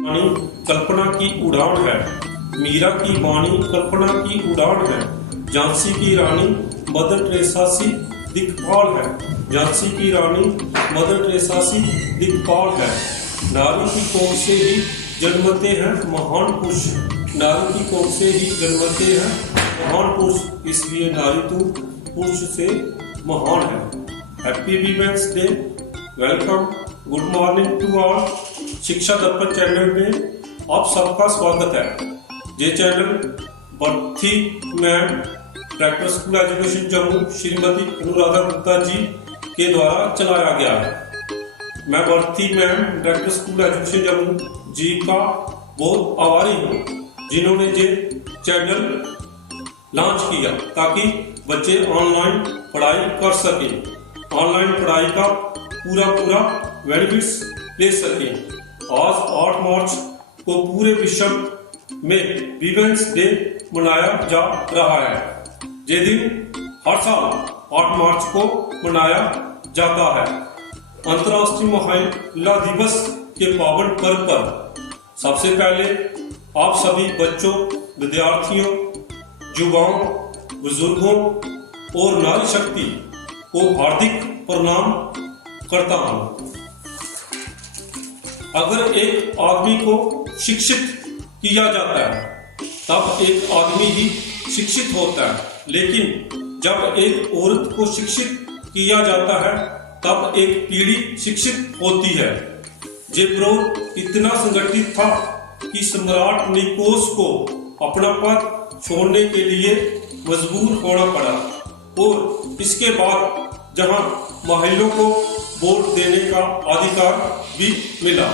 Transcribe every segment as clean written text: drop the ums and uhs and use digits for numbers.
वाणी कल्पना की उड़ान है। मीरा की वाणी कल्पना की उड़ान है। झांसी की रानी मदर टेरेसा सी दिक्पाल है। झांसी की रानी मदर टेरेसा सी दिक्पाल है। नारी की कोख से ही जन्मते हैं महान पुरुष। नारी की कोख से ही जन्मते हैं महान पुरुष, इसलिए नारी तू पुरुष से महान है। Happy women's day. Welcome, good morning to all. Shiksha Darpan channel में आप सबका स्वागत है। ये चैनल बर्थी ma'am director school education Jammu Shrimati Anuradha Gupta ji के द्वारा चलाया गया है। मैं बर्थी ma'am director school education Jammu ji का बहुत आभारी हूँ, जिन्होंने ये चैनल लॉन्च किया ताकि बच्चे ऑनलाइन पढ़ाई कर सके, ऑनलाइन पढ़ाई का पूरा बेनिफिट्स ले सके। आज 8 मार्च को पूरे विश्व में वीमेंस डे मनाया जा रहा है। ये दिन हर साल 8 मार्च को मनाया जाता है। अंतर्राष्ट्रीय महिला दिवस के पावन पर्व पर सबसे पहले आप सभी बच्चों, विद्यार्थियों, युवाओं, बुजुर्गों और नारी शक्ति को हार्दिक प्रणाम करता हूँ। अगर एक आदमी को शिक्षित किया जाता है तब एक आदमी ही शिक्षित होता है, लेकिन जब एक औरत को शिक्षित किया जाता है तब एक पीढ़ी शिक्षित होती है। ये विरोध इतना संगठित था कि सम्राट निकोस को अपना पद छोड़ने के लिए मजबूर होना पड़ा, और इसके बाद जहां महिलाओं को वोट देने का अधिकार भी मिला।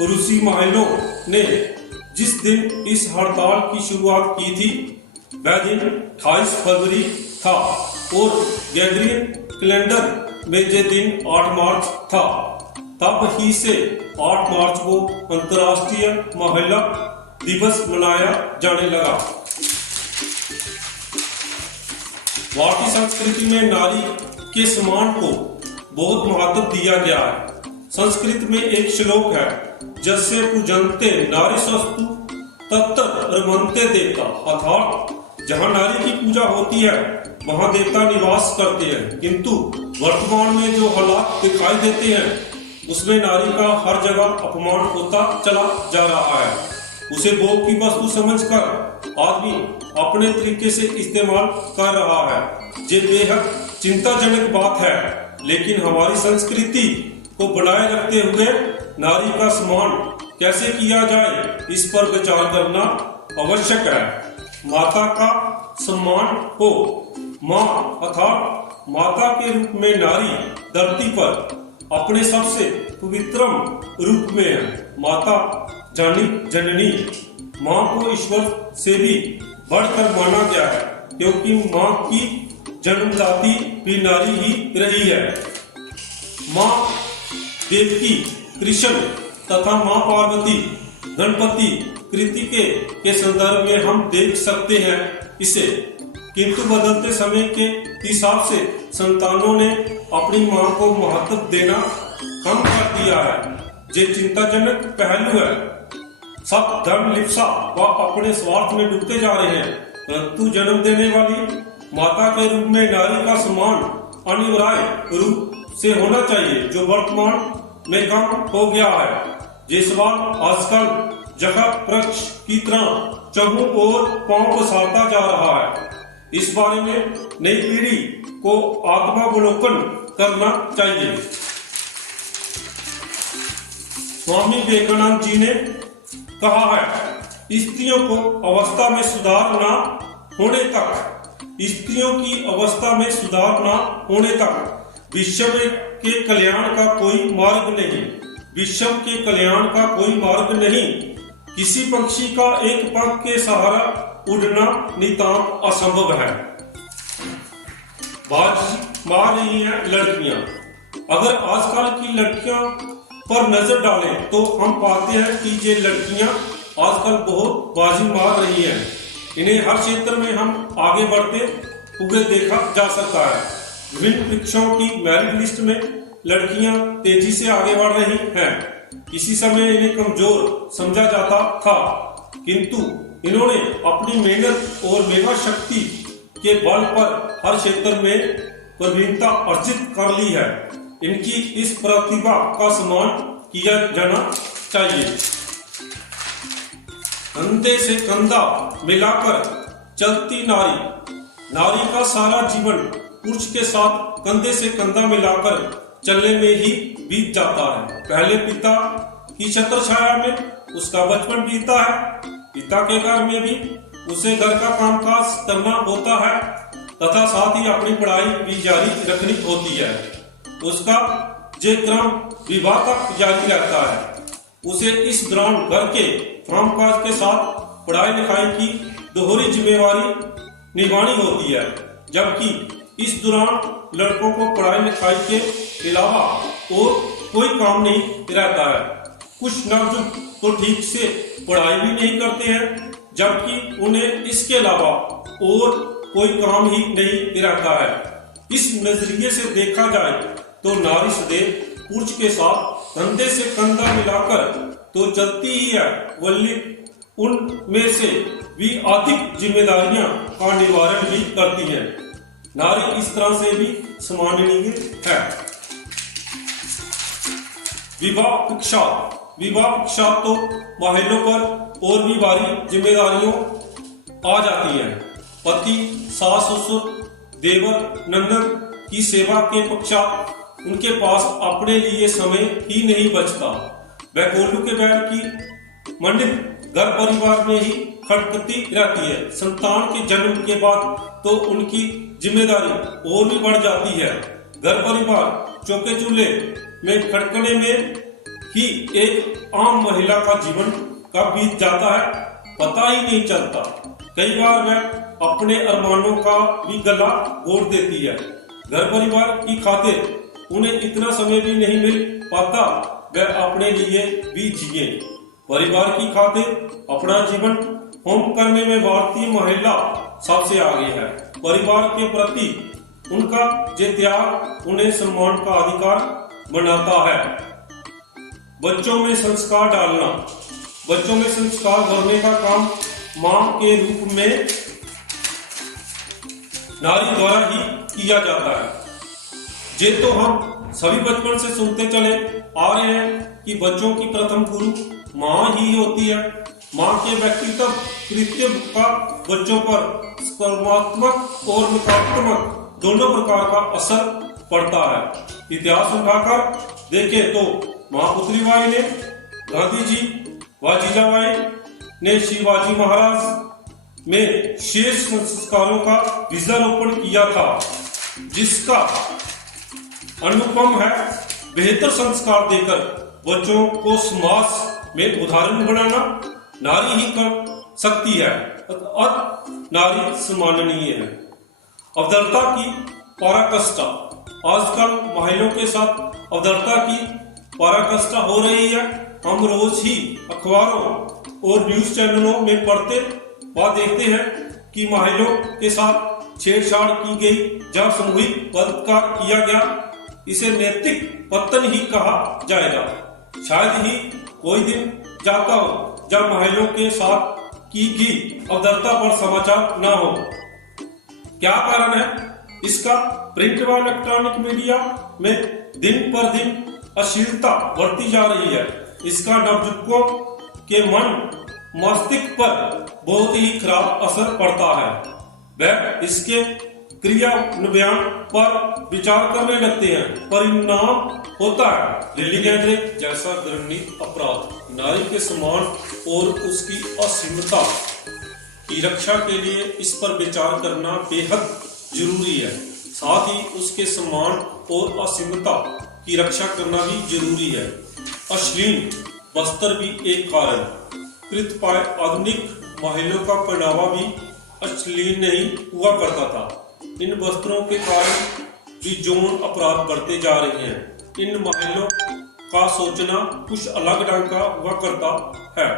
रूसी महिलाओं ने जिस दिन इस हड़ताल की शुरुआत की थी वह दिन 28 फरवरी था, और ग्रेगोरियन कैलेंडर में ये दिन 8 मार्च था। तब ही से 8 मार्च को अंतर्राष्ट्रीय महिला दिवस मनाया जाने लगा। भारतीय संस्कृति में नारी के सम्मान को बहुत महत्व दिया गया है। संस्कृत में एक श्लोक है, जैसे पूजन्ते नारी सस्तु तत्र रमन्ते देवता, अर्थात जहाँ नारी की पूजा होती है वहाँ देवता निवास करते हैं। किंतु वर्तमान में जो हालात दिखाई देते हैं उसमें नारी का हर जगह अपमान होता चला जा रहा है। उसे भोग की वस्तु समझकर आदमी अपने तरीके से इस्तेमाल कर रहा है। ये बेहद चिंताजनक बात है, लेकिन हमारी संस्कृति को बनाए रखते हुए नारी का सम्मान कैसे किया जाए, इस पर विचार करना आवश्यक है। माता का सम्मान हो। माँ अर्थात माता के रूप में नारी धरती पर अपने सबसे पवित्रम रूप में है। माता जननी, माँ को ईश्वर से भी बढ़कर माना गया है, क्योंकि माँ की जन्मदाती भी नारी ही रही है। माँ देवकी, कृष्ण तथा माँ पार्वती, गणपति, कृतिके के संदर्भ में हम देख सकते हैं इसे। किंतु बदलते समय के हिसाब से संतानों ने अपनी माँ को महत्व देना कम कर दिया है। ये चिंताजनक पहलू है। सब धर्म लिप्सा व अपने स्वार्थ में डूबते जा रहे हैं, परंतु जन्म देने वाली माता के रूप में नारी का सम्मान अनिवार्य रूप से होना चाहिए, जो वर्तमान में कम हो गया है। ये सवाल आजकल जगह वृक्ष की तरह चहुं ओर पांव पसारता जा रहा है। इस बारे में नई पीढ़ी को आत्मावलोकन करना चाहिए। स्वामी विवेकानंद जी ने कहा है, स्त्रियों को अवस्था में सुधार न होने तक, स्त्रियों की अवस्था में सुधार न होने तक विश्व के कल्याण का कोई मार्ग नहीं। विश्व के कल्याण का कोई मार्ग नहीं। किसी पक्षी का एक पंख के सहारा उड़ना नितांत असंभव है। बाजी मार रही हैं लड़कियां। अगर आजकल की लड़कियों पर नजर डालें तो हम पाते हैं कि ये लड़कियां आजकल बहुत बाजी मार रही हैं। इन्हें हर क्षेत्र में हम आगे बढ़ते हुए देखा जा सकता है। विभिन्न परीक्षाओं की मेरिट लिस्ट में लड़कियां तेजी से आगे बढ़ रही हैं। किसी समय इन्हें कमजोर समझा जाता था, किंतु इन्होंने अपनी मेहनत और मेधा शक्ति के बल पर हर क्षेत्र में प्रवीणता अर्जित कर ली है। इनकी इस प्रतिभा का सम्मान किया जाना चाहिए। कंधे से कंधा मिलाकर चलती नारी। नारी का सारा जीवन पुरुष के साथ कंधे से कंधा मिलाकर चलने में ही बीत जाता है। पहले पिता की छत्र छाया में उसका बचपन बीता है, पिता के घर में भी उसे घर का कामकाज करना होता है तथा साथ ही अपनी पढ़ाई भी जारी रखनी होती है। उसका जे क्रम विवाह तक जारी रहता है। उसे इस दौरान घर के कामकाज के साथ पढ़ाई लिखाई की दोहरी जिम्मेवारी निभानी होती है, जबकि इस दौरान लड़कों को पढ़ाई लिखाई के अलावा और कोई काम नहीं रहता है। कुछ नवजुवक तो ठीक से पढ़ाई भी नहीं करते हैं, जबकि उन्हें इसके अलावा और कोई काम ही नहीं रहता है। इस नजरिए से देखा जाए तो नारी सदैव पुरुष के साथ कंधे से कंधा मिलाकर तो चलती ही है, बल्कि उनमें से भी अधिक जिम्मेदारियां का निवारण भी करती है। नारी इस तरह से भी सम्माननीय है। विवाह पक्षात तो महिलाओं पर और भी भारी जिम्मेदारियों आ जाती हैं। पति, सास, ससुर, देवर, नंदन की सेवा के पश्चात उनके पास अपने लिए समय ही नहीं बचता। वह कोल्हू के बैल की मंडित घर परिवार में ही खटकती रहती है। संतान के जन्म के बाद तो उनकी जिम्मेदारी और भी बढ़ जाती है। घर परिवार चौके चूल्हे में खटकने में ही एक आम महिला का जीवन कब बीत जाता है पता ही नहीं चलता। कई बार वह अपने अरमानों का भी गला घोट देती है। घर परिवार की खातिर उन्हें इतना समय भी नहीं मिल पाता वह अपने लिए भी जिए। परिवार की खातिर अपना जीवन होम करने में भारतीय महिला सबसे आगे है। परिवार के प्रति उनका ये त्याग उन्हें सम्मान का अधिकार बनाता है। बच्चों में संस्कार डालना। बच्चों में संस्कार भरने का काम मां के रूप में नारी द्वारा ही किया जाता है। ये तो हम सभी बचपन से सुनते चले आ रहे हैं कि बच्चों की प्रथम गुरु मां ही होती है। मां के व्यक्तित्व कृत्य का बच्चों पर सकारात्मक और नकारात्मक दोनों प्रकार का असर पड़ता है। इतिहास उठाकर देखें तो महापुत्रीबाई ने, गांधी जी व जीजाबाई ने शिवाजी महाराज में शेष संस्कारों का बीजारोपण किया था, जिसका अनुपम है बेहतर संस्कार देकर बच्चों को समाज में उदाहरण बनाना नारी ही कर सकती है। नारी सम्माननीय है। अवदरता की पराकाष्ठा। आजकल महिलाओं के साथ अवदरता की पराकाष्ठा हो रही है। हम रोज ही अखबारों और न्यूज चैनलों में पढ़ते व देखते हैं कि महिलाओं के साथ छेड़छाड़ की गई या सामूहिक बलात्कार किया गया। इसे नैतिक पतन ही कहा जाएगा। शायद ही कोई दिन जाता हो जब महिलाओं के साथ की गई अवदरता पर समाचार न हो। क्या कारण है इसका? प्रिंट व इलेक्ट्रॉनिक मीडिया में दिन पर दिन अश्लीलता बढ़ती जा रही है। इसका नवजुवकों के मन मस्तिष्क पर बहुत ही खराब असर पड़ता है। वह इसके क्रियान्वयन पर विचार करने लगते हैं। परिणाम होता है लिली गैंडरिक जैसा घृणित अपराध। नारी के सम्मान और उसकी असीमता की रक्षा के लिए इस पर विचार करना बेहद जरूरी है। साथ ही उसके सम्मान और असीमता की रक्षा करना भी जरूरी है। अश्लील वस्त्र भी एक कारण। कृतपाय आधुनिक महिलाओं का पहनावा भी अश्लील नहीं हुआ करता था। इन वस्त्रों के कारण भी यौन अपराध बढ़ते जा रहे हैं। इन महिलाओं का सोचना कुछ अलग ढंग का हुआ करता है।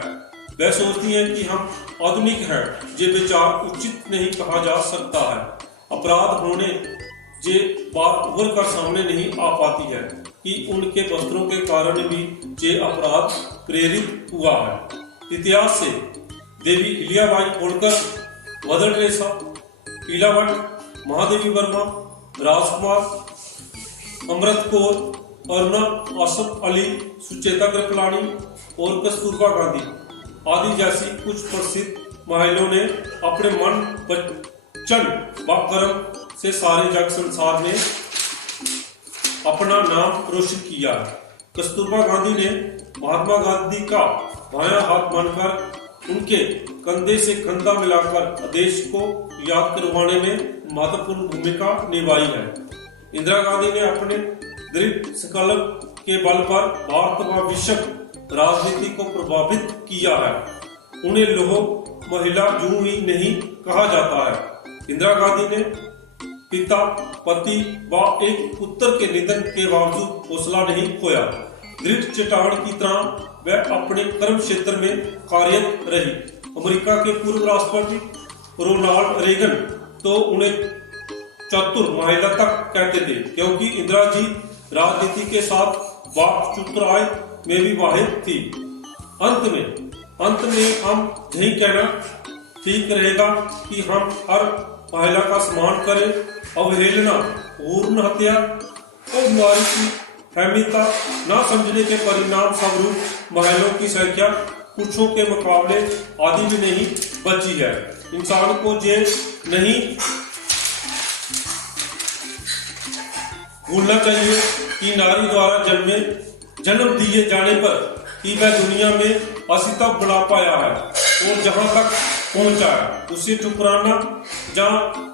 वह सोचती हैं कि हम आधुनिक हैं। ये विचार उचित नहीं कहा जा सकता है। अपराध होने ये बात उभर कर सामने नहीं आ पाती है। कि उनके वस्त्रों के कारण भी ये अपराध प्रेरित हुआ है। इतिहास से देवी इलियाबाई होलकर, मदर टेरेसा, ईला भट्ट, महादेवी वर्मा, राजकुमार, अमृत कौर, अरुणा, आसफ अली, सुचेता कृपलानी और कस्तूरबा गांधी आदि जैसी कुछ प्रसिद्ध महिलाओं ने अपने मन वचन व कर्म से सारे जग संसार में अपना नाम रोशन किया है। कस्तूरबा गांधी ने महात्मा गांधी का बायां हाथ बनकर उनके कंधे से कंधा मिलाकर देश को याद करवाने में महत्वपूर्ण भूमिका निभाई है। इंदिरा गांधी ने अपने दृढ़ संकल्प के बल पर भारत व विश्व राजनीति को प्रभावित किया है। उन्हें लौह महिला यूं ही नहीं कहा जाता है। इंदिरा गांधी ने पिता, पति व एक पुत्र के निधन के बावजूद हौसला नहीं खोया। दृढ़ चट्टान की तरह वह अपने कर्म क्षेत्र में कार्यरत रही। अमेरिका के पूर्व राष्ट्रपति रोनाल्ड रेगन तो उन्हें चतुर महिला तक कहते थे, क्योंकि इंदिरा जी राजनीति के साथ वाक चतुराई में भी माहिर थी। अंत में हम यही कहना ठीक रहेगा कि हम हर महिला का सम्मान करें। अवहेलना, पूर्ण हत्या और बीमारी की अहमियता न समझने के परिणाम स्वरूप महिलाओं की संख्या पुरुषों के मुकाबले आधी भी नहीं बची है। इंसान को ये नहीं भूलना चाहिए कि नारी द्वारा जन्म दिए जाने पर ही वह दुनिया में अस्तित्व बना पाया है और जहां तक पहुंचा है उसे ठुकराना या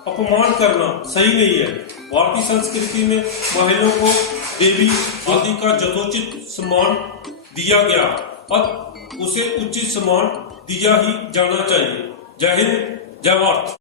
अपमान करना सही नहीं है। भारतीय संस्कृति में महिलाओं को देवी आदि का यथोचित सम्मान दिया गया और उसे उचित सम्मान दिया ही जाना चाहिए। जय हिंद, जय भारत।